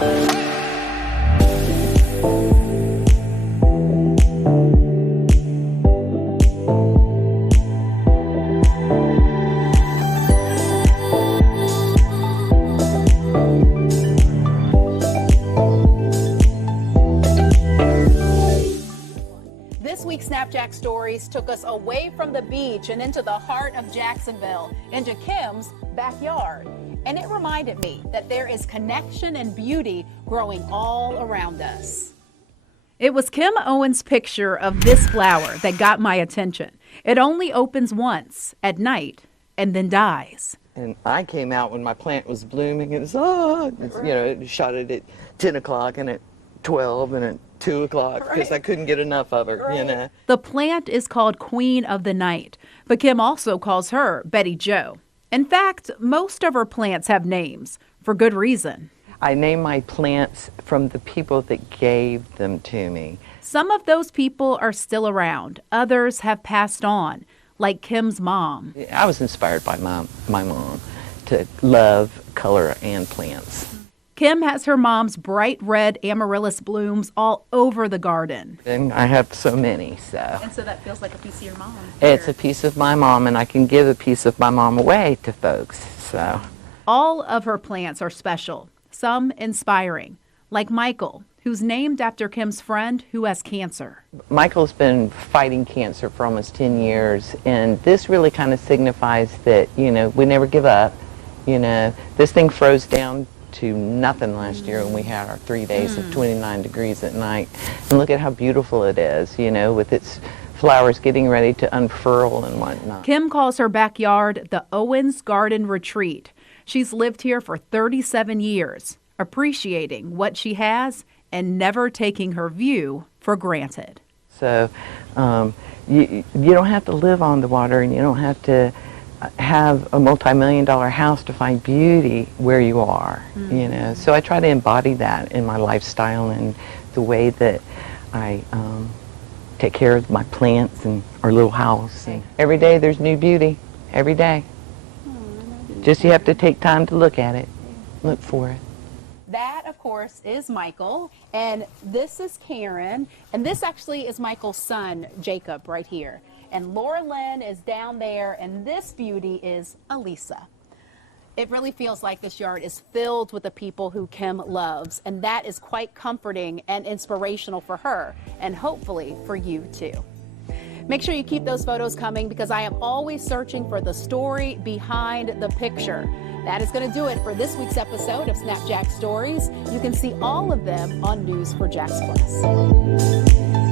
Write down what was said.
This week's SnapJAX Stories took us away from the beach and into the heart of Jacksonville, into Kim's backyard. And it reminded me that there is connection and beauty growing all around us. It was Kim Owens' picture of this flower that got my attention. It only opens once at night and then dies. And I came out when my plant was blooming. It was, it shot it at 10 o'clock and at 12 and at 2 o'clock because I couldn't get enough of her, The plant is called Queen of the Night, but Kim also calls her Betty Jo. In fact, most of her plants have names, for good reason. I name my plants from the people that gave them to me. Some of those people are still around. Others have passed on, like Kim's mom. I was inspired by my mom to love color and plants. Kim has her mom's bright red amaryllis blooms all over the garden. And I have so many, so. And so that feels like a piece of your mom. It's a piece of my mom, and I can give a piece of my mom away to folks, so. All of her plants are special, some inspiring, like Michael, who's named after Kim's friend who has cancer. Michael's been fighting cancer for almost 10 years, and this really kind of signifies that, we never give up. This thing froze down to nothing last year when we had our 3 days of 29 degrees at night. And look at how beautiful it is, with its flowers getting ready to unfurl and whatnot. Kim calls her backyard the Owens Garden Retreat. She's lived here for 37 years, appreciating what she has and never taking her view for granted. So you don't have to live on the water, and you don't have to have a multi-million-dollar house to find beauty where you are, So I try to embody that in my lifestyle and the way that I take care of my plants and our little house. And every day there's new beauty, every day. Just you have to take time to look at it, look for it. That, of course, is Michael, and this is Karen, and this actually is Michael's son, Jacob, right here. And Laura Lynn is down there, and this beauty is Elisa. It really feels like this yard is filled with the people who Kim loves, and that is quite comforting and inspirational for her, and hopefully for you too. Make sure you keep those photos coming, because I am always searching for the story behind the picture. That is going to do it for this week's episode of SnapJAX Stories. You can see all of them on News4JAX Plus.